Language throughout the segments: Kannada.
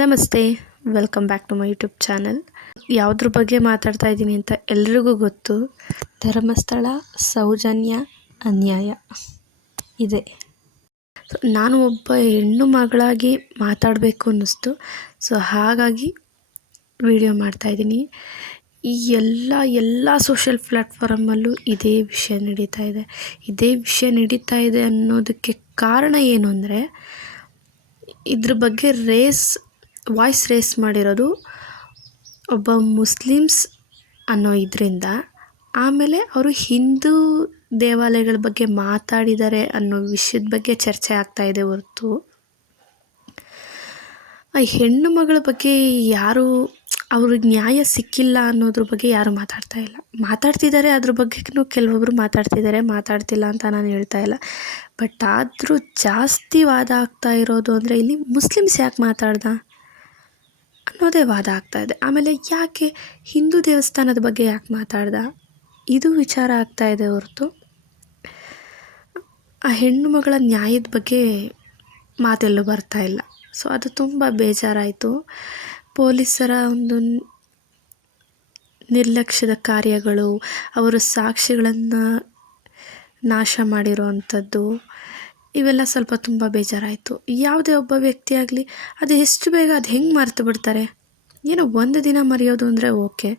ನಮಸ್ತೆ, welcome back to my YouTube channel. ಯಾವುದ್ರ ಬಗ್ಗೆ ಮಾತಾಡ್ತಾ ಇದ್ದೀನಿ ಅಂತ ಎಲ್ರಿಗೂ ಗೊತ್ತು. ಧರ್ಮಸ್ಥಳ ಸೌಜನ್ಯ ಅನ್ಯಾಯ ಇದೆ. ನಾನು ಒಬ್ಬ ಹೆಣ್ಣು ಮಗಳಾಗಿ ಮಾತಾಡಬೇಕು ಅನ್ನಿಸ್ತು. ಹಾಗಾಗಿ ವಿಡಿಯೋ ಮಾಡ್ತಾಯಿದ್ದೀನಿ. ಈ ಎಲ್ಲ ಸೋಷಿಯಲ್ ಪ್ಲ್ಯಾಟ್ಫಾರ್ಮಲ್ಲೂ ಇದೇ ವಿಷಯ ನಡೀತಾ ಇದೆ ಅನ್ನೋದಕ್ಕೆ ಕಾರಣ ಏನು ಅಂದರೆ, ಇದ್ರ ಬಗ್ಗೆ ವಾಯ್ಸ್ ರೇಸ್ ಮಾಡಿರೋದು ಒಬ್ಬ ಮುಸ್ಲಿಮ್ಸ್ ಅನ್ನೋ ಇದರಿಂದ. ಆಮೇಲೆ ಅವರು ಹಿಂದೂ ದೇವಾಲಯಗಳ ಬಗ್ಗೆ ಮಾತಾಡಿದ್ದಾರೆ ಅನ್ನೋ ವಿಷಯದ ಬಗ್ಗೆ ಚರ್ಚೆ ಆಗ್ತಾ ಇದೆ ಹೊರತು ಆ ಹೆಣ್ಣು ಮಗಳ ಬಗ್ಗೆ ಅವ್ರಿಗೆ ನ್ಯಾಯ ಸಿಕ್ಕಿಲ್ಲ ಅನ್ನೋದ್ರ ಬಗ್ಗೆ ಯಾರೂ ಮಾತಾಡ್ತಿದ್ದಾರೆ. ಅದ್ರ ಬಗ್ಗೆನೂ ಕೆಲವೊಬ್ಬರು ಮಾತಾಡ್ತಿಲ್ಲ ಅಂತ ನಾನು ಹೇಳ್ತಾ ಇಲ್ಲ. ಬಟ್ ಆದರೂ ಜಾಸ್ತಿ ವಾದ ಆಗ್ತಾ ಇರೋದು ಅಂದರೆ, ಇಲ್ಲಿ ಮುಸ್ಲಿಮ್ಸ್ ಯಾಕೆ ಮಾತಾಡ್ದ ಅನ್ನೋದೇ ವಾದ ಆಗ್ತಾ ಇದೆ. ಆಮೇಲೆ ಯಾಕೆ ಹಿಂದೂ ದೇವಸ್ಥಾನದ ಬಗ್ಗೆ ಯಾಕೆ ಮಾತಾಡ್ದ, ಇದು ವಿಚಾರ ಆಗ್ತಾ ಇದೆ ಹೊರತು ಆ ಹೆಣ್ಣು ಮಗಳ ನ್ಯಾಯದ ಬಗ್ಗೆ ಮಾತೆಲ್ಲೂ ಬರ್ತಾ ಇಲ್ಲ. ಅದು ತುಂಬ ಬೇಜಾರಾಯಿತು. ಪೊಲೀಸರ ಒಂದು ನಿರ್ಲಕ್ಷ್ಯದ ಕಾರ್ಯಗಳು, ಅವರ ಸಾಕ್ಷಿಗಳನ್ನು ನಾಶ ಮಾಡಿರೋ ಅಂಥದ್ದು, ಇವೆಲ್ಲ ಸ್ವಲ್ಪ ತುಂಬ ಬೇಜಾರಾಯಿತು. ಯಾವುದೇ ಒಬ್ಬ ವ್ಯಕ್ತಿ ಆಗಲಿ ಅದು ಎಷ್ಟು ಬೇಗ ಅದು ಹೆಂಗೆ ಮರೆತು ಬಿಡ್ತಾರೆ. ಏನೋ ಒಂದು ದಿನ ಮರೆಯೋದು ಅಂದರೆ ಓಕೆ,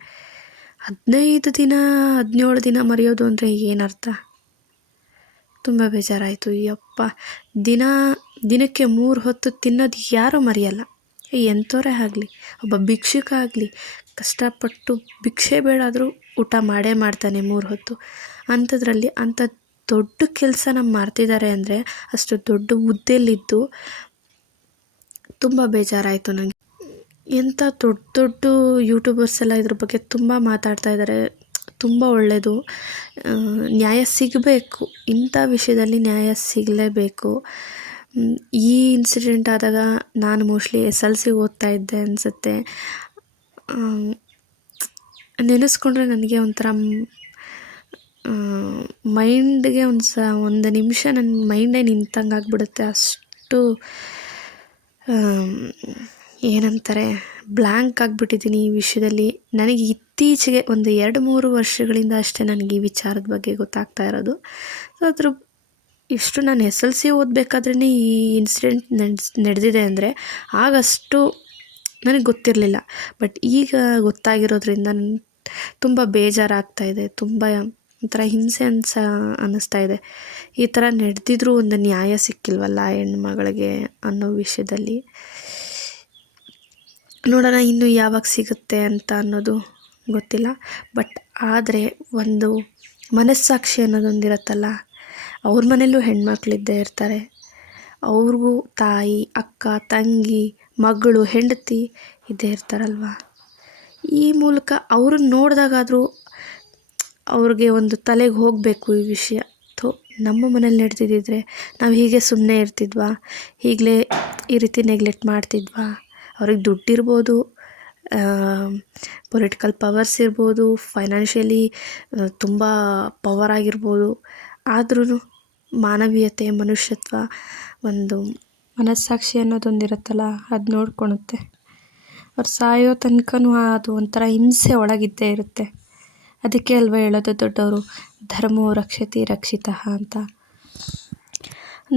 15 ದಿನ 17 ದಿನ ಮರೆಯೋದು ಅಂದರೆ ಏನರ್ಥ? ತುಂಬ ಬೇಜಾರಾಯಿತು. ಯಪ್ಪ, ದಿನಕ್ಕೆ 3 ಹೊತ್ತು ತಿನ್ನೋದು ಯಾರೂ ಮರೆಯಲ್ಲ. ಎಂಥವರೇ ಆಗಲಿ, ಒಬ್ಬ ಭಿಕ್ಷುಕ ಆಗಲಿ ಕಷ್ಟಪಟ್ಟು ಭಿಕ್ಷೆ ಬೇಡಾದರೂ ಊಟ ಮಾಡ್ತಾನೆ 3 ಹೊತ್ತು. ಅಂಥದ್ರಲ್ಲಿ ಅಂಥ ದೊಡ್ಡ ಕೆಲಸನ ಮಾಡ್ತಿದ್ದಾರೆ ಅಂದರೆ, ಅಷ್ಟು ದೊಡ್ಡ ಹುದ್ದೆಯಲ್ಲಿದ್ದು ತುಂಬ ಬೇಜಾರಾಯಿತು ನನಗೆ. ಎಂಥ ದೊಡ್ಡ ಯೂಟ್ಯೂಬರ್ಸ್ ಎಲ್ಲ ಇದ್ರ ಬಗ್ಗೆ ತುಂಬ ಮಾತಾಡ್ತಾ ಇದ್ದಾರೆ. ತುಂಬ ಒಳ್ಳೆಯದು. ನ್ಯಾಯ ಸಿಗಬೇಕು, ಇಂಥ ವಿಷಯದಲ್ಲಿ ನ್ಯಾಯ ಸಿಗಲೇಬೇಕು. ಈ ಇನ್ಸಿಡೆಂಟ್ ಆದಾಗ ನಾನು ಮೋಸ್ಟ್ಲಿ SLC ಓದ್ತಾ ಇದ್ದೆ ಅನಿಸುತ್ತೆ. ನೆನೆಸ್ಕೊಂಡ್ರೆ ನನಗೆ ಒಂಥರ ಮೈಂಡ್ಗೆ ಒಂದು ನಿಮಿಷ ನನ್ನ ಮೈಂಡೇ ನಿಂತಂಗೆ ಆಗಿಬಿಡುತ್ತೆ. ಅಷ್ಟು ಏನಂತಾರೆ, ಬ್ಲ್ಯಾಂಕ್ ಆಗಿಬಿಟ್ಟಿದ್ದೀನಿ ಈ ವಿಷಯದಲ್ಲಿ. ನನಗೆ ಇತ್ತೀಚೆಗೆ ಒಂದು 2-3 ವರ್ಷಗಳಿಂದ ಅಷ್ಟೇ ನನಗೆ ಈ ವಿಚಾರದ ಬಗ್ಗೆ ಗೊತ್ತಾಗ್ತಾ ಇರೋದು. ಇಷ್ಟು ನಾನು SLC ಓದಬೇಕಾದ್ರೇ ಈ ಇನ್ಸಿಡೆಂಟ್ ನಡೆದಿದೆ ಅಂದರೆ, ಆಗಷ್ಟು ನನಗೆ ಗೊತ್ತಿರಲಿಲ್ಲ. ಬಟ್ ಈಗ ಗೊತ್ತಾಗಿರೋದ್ರಿಂದ ತುಂಬ ಬೇಜಾರಾಗ್ತಾಯಿದೆ. ತುಂಬ ಒಂಥರ ಹಿಂಸೆ ಅನ್ನಿಸ್ತಾ ಇದೆ. ಈ ಥರ ನಡೆದಿದ್ರೂ ಒಂದು ನ್ಯಾಯ ಸಿಕ್ಕಿಲ್ವಲ್ಲ ಹೆಣ್ಮಗಳಿಗೆ ಅನ್ನೋ ವಿಷಯದಲ್ಲಿ. ನೋಡೋಣ ಇನ್ನು ಯಾವಾಗ ಸಿಗುತ್ತೆ ಅಂತ ಅನ್ನೋದು ಗೊತ್ತಿಲ್ಲ. ಬಟ್ ಆದರೆ ಒಂದು ಮನಸ್ಸಾಕ್ಷಿ ಅನ್ನೋದೊಂದಿರುತ್ತಲ್ಲ, ಅವ್ರ ಮನೆಯಲ್ಲೂ ಹೆಣ್ಮಕ್ಳಿದ್ದೇ ಇರ್ತಾರೆ. ಅವ್ರಿಗೂ ತಾಯಿ, ಅಕ್ಕ, ತಂಗಿ, ಮಗಳು, ಹೆಂಡತಿ ಇದ್ದೇ ಇರ್ತಾರಲ್ವ. ಈ ಮೂಲಕ ಅವ್ರನ್ನ ನೋಡಿದಾಗಾದರೂ ಅವ್ರಿಗೆ ಒಂದು ತಲೆಗೆ ಹೋಗಬೇಕು ಈ ವಿಷಯ. ನಮ್ಮ ಮನೇಲಿ ನಡೆದಿದ್ದರೆ ನಾವು ಹೀಗೆ ಸುಮ್ಮನೆ ಇರ್ತಿದ್ವಾ? ಈಗಲೇ ಈ ರೀತಿ ನೆಗ್ಲೆಕ್ಟ್ ಮಾಡ್ತಿದ್ವಾ? ಅವ್ರಿಗೆ ದುಡ್ಡಿರ್ಬೋದು, ಪೊಲಿಟಿಕಲ್ ಪವರ್ಸ್ ಇರ್ಬೋದು, ಫೈನಾನ್ಷಿಯಲಿ ತುಂಬ ಪವರ್ ಆಗಿರ್ಬೋದು. ಆದ್ರೂ ಮಾನವೀಯತೆ, ಮನುಷ್ಯತ್ವ, ಒಂದು ಮನಸ್ಸಾಕ್ಷಿ ಅನ್ನೋದೊಂದಿರುತ್ತಲ್ಲ, ಅದು ನೋಡ್ಕೊಳುತ್ತೆ. ಅವ್ರು ಸಾಯೋ ತನಕನೂ ಅದು ಒಂಥರ ಹಿಂಸೆ ಒಳಗಿದ್ದೇ ಇರುತ್ತೆ. ಅದಕ್ಕೆ ಅಲ್ವಾ ಹೇಳೋದು ದೊಡ್ಡವರು, ಧರ್ಮೋ ರಕ್ಷತಿ ರಕ್ಷಿತಃ ಅಂತ.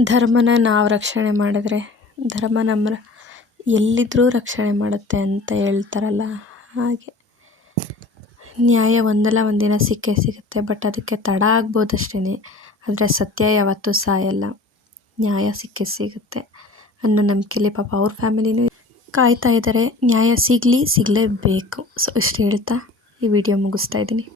ಧರ್ಮನ ನಾವು ರಕ್ಷಣೆ ಮಾಡಿದ್ರೆ ಧರ್ಮ ನಮ್ಮ ಎಲ್ಲಿದ್ದರೂ ರಕ್ಷಣೆ ಮಾಡುತ್ತೆ ಅಂತ ಹೇಳ್ತಾರಲ್ಲ, ಹಾಗೆ ನ್ಯಾಯ ಒಂದಲ್ಲ ಒಂದಿನ ಸಿಕ್ಕೇ ಸಿಗುತ್ತೆ. ಬಟ್ ಅದಕ್ಕೆ ತಡ ಆಗ್ಬೋದಷ್ಟೇ, ಆದರೆ ಸತ್ಯ ಯಾವತ್ತೂ ಸಾಯಲ್ಲ. ನ್ಯಾಯ ಸಿಕ್ಕೇ ಸಿಗುತ್ತೆ ಅನ್ನೋ ನಂಬಿಕೆಯಲ್ಲಿ ಪಾಪ ಅವ್ರ ಫ್ಯಾಮಿಲಿನೂ ಕಾಯ್ತಾ ಇದ್ದಾರೆ. ನ್ಯಾಯ ಸಿಗಲೇಬೇಕು. ಇಷ್ಟು ಹೇಳ್ತಾ ಈ ವಿಡಿಯೋ ಮುಗಿಸ್ತಾ ಇದ್ದೀನಿ.